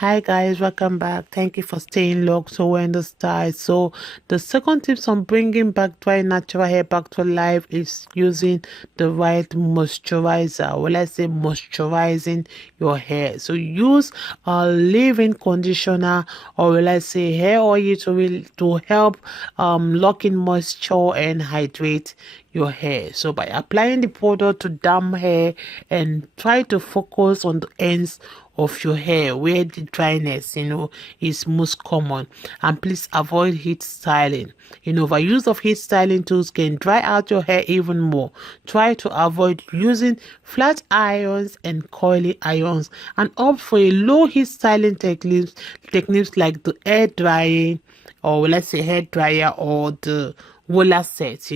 Hi guys, welcome back. Thank you for staying locked. So we're in the style. So the second tips on bringing back dry natural hair back to life is using the right moisturizer. Well, let's say moisturizing your hair. So use a leave-in conditioner, or let's say hair oil to help lock in moisture and hydrate your hair. So by applying the product to damp hair, and try to focus on the ends of your hair where the dryness is most common, and please avoid heat styling. Overuse of heat styling tools can dry out your hair even more. Try to avoid using flat irons and coily irons, and opt for a low heat styling techniques like the air drying, or let's say hair dryer, or the roller set,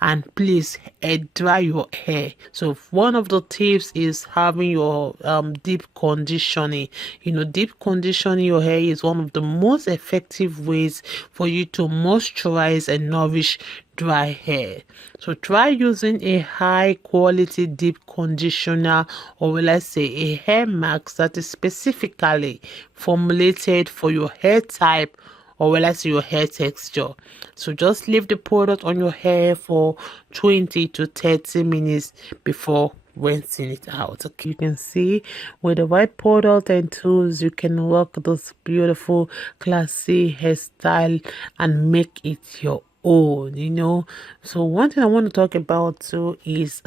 and please air dry your hair. So one of the tips is having your deep conditioning. Deep conditioning your hair is one of the most effective ways for you to moisturize and nourish dry hair. So try using a high quality deep conditioner, or let's say a hair mask that is specifically formulated for your hair type, or let's say your hair texture. So just leave the product on your hair for 20 to 30 minutes before rinsing it out. Okay, you can see with the right product and tools, you can work this beautiful classy hairstyle and make it your own. So one thing I want to talk about too is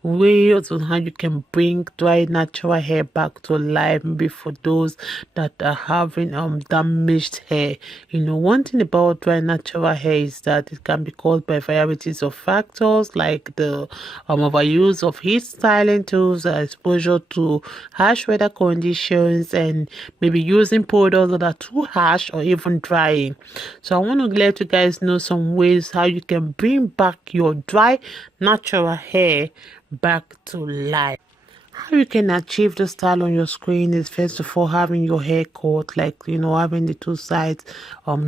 ways on how you can bring dry natural hair back to life, maybe for those that are having damaged hair. One thing about dry natural hair is that it can be caused by varieties of factors, like the overuse of heat styling tools, exposure to harsh weather conditions, and maybe using products that are too harsh or even drying. So I want to let you guys know some ways how you can bring back your dry natural hair back to life. How you can achieve the style on your screen is first of all having your hair cut, like having the two sides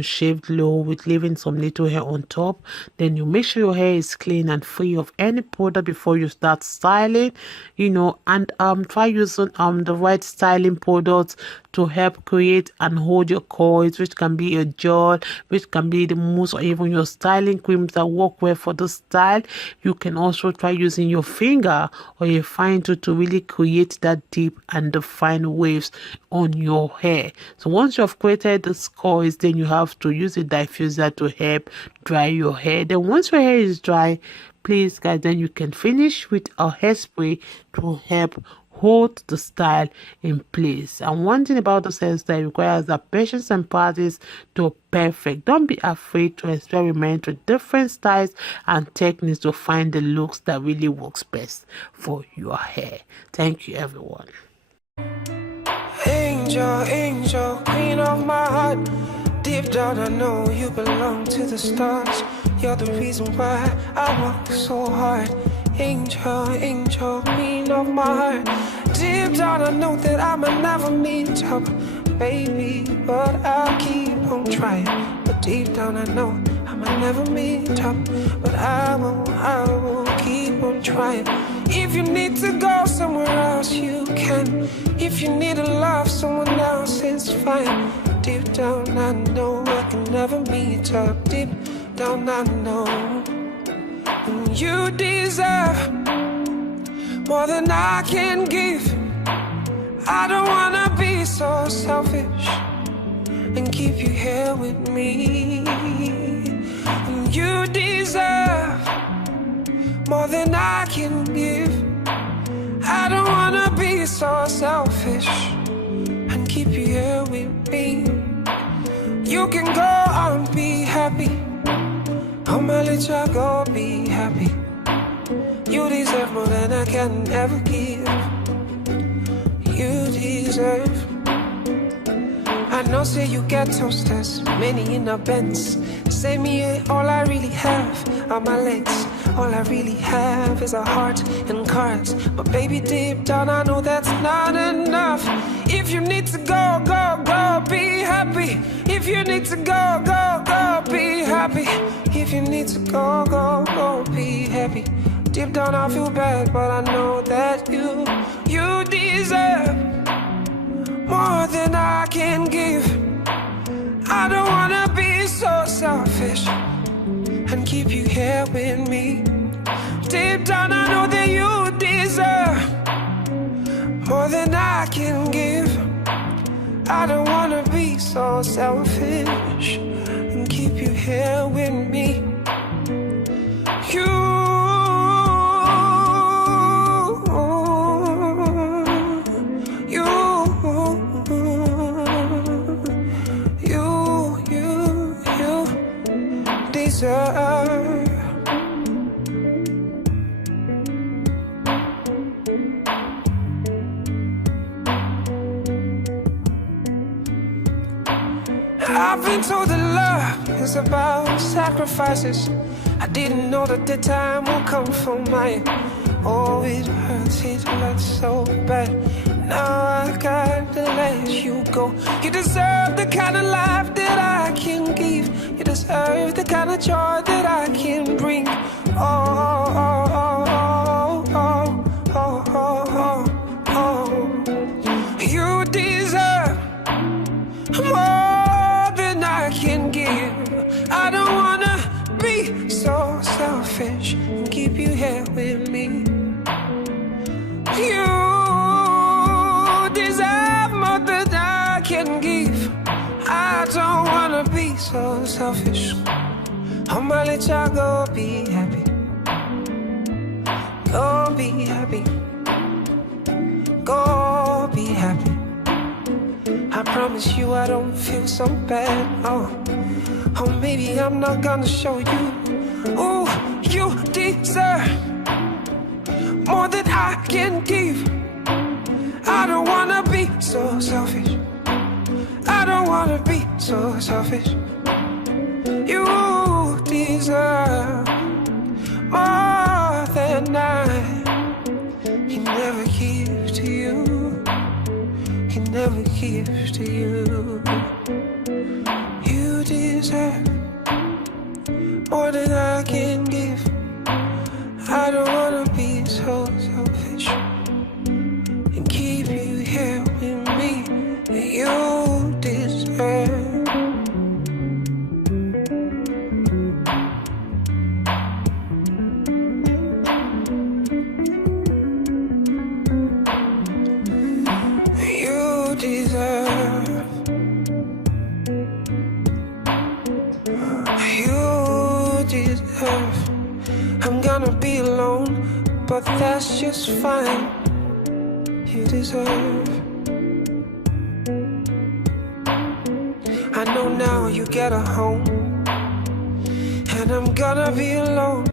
shaved low with leaving some little hair on top. Then you make sure your hair is clean and free of any product before you start styling, and try using the right styling products to help create and hold your coils, which can be a gel, which can be the mousse, or even your styling creams that work well for the style. You can also try using your finger or a fine tool to really create that deep and defined waves on your hair. So once you have created the coils, then you have to use a diffuser to help dry your hair. Then once your hair is dry, please guys, then you can finish with a hairspray to help hold the style in place. And one thing about this hairstyle requires that patience and practice to perfect. Don't be afraid to experiment with different styles and techniques to find the looks that really works best for your hair. Thank you, everyone. Angel, angel, queen of my heart. Deep down I know you belong to the stars. You're the reason why I work so hard. Angel, angel, queen of my heart. Deep down I know that I'ma never meet up, baby, but I'll keep on trying. But deep down I know I'ma never meet up, but I will keep on trying. If you need to go somewhere else, you can. If you need to love someone else, it's fine. Deep down I know I can never meet up. Deep down I know you deserve more than I can give. I don't wanna be so selfish and keep you here with me. You deserve more than I can give. I don't wanna be so selfish and keep you here with me. You can go and be happy. I'ma let you go be happy. You deserve more than I can ever give. You deserve. I know say you get toasters, many in a Benz. Say me all I really have are my legs. All I really have is a heart and cards. But baby, deep down I know that's not enough. If you need to go, go, go, be happy. If you need to go, go, go, be happy. If you need to go, go, go, be happy. Deep down I feel bad, but I know that you deserve more more than I can give. I don't wanna be so selfish and keep you here with me. Deep down I know that you deserve more than I can give. I don't wanna be so selfish and keep you here with me. You deserve. I've been told that love is about sacrifices. I didn't know that the time will come for mine. Oh, it hurts so bad. Now I gotta let you go. You deserve the kind of life that I can give. You deserve the kind of joy that I can bring. Oh, oh, oh, oh, oh, oh, oh, oh. You deserve more than I can give. I don't wanna be so selfish and keep you here with me. You deserve more than I can give. I don't wanna be so selfish. I'ma let y'all go be happy. Go be happy. Go be happy. I promise you I don't feel so bad. Oh, oh, maybe I'm not gonna show you. Oh, you deserve more than I can give. I don't wanna be so selfish. I don't wanna be so selfish. You deserve more than I can never give to you. Can never give to you. You deserve more than I can give. I don't wanna be so selfish and keep you here with me. You deserve. You deserve. You deserve. I'm gonna be alone, but that's just fine. You deserve. I know now you get a home, and I'm gonna be alone.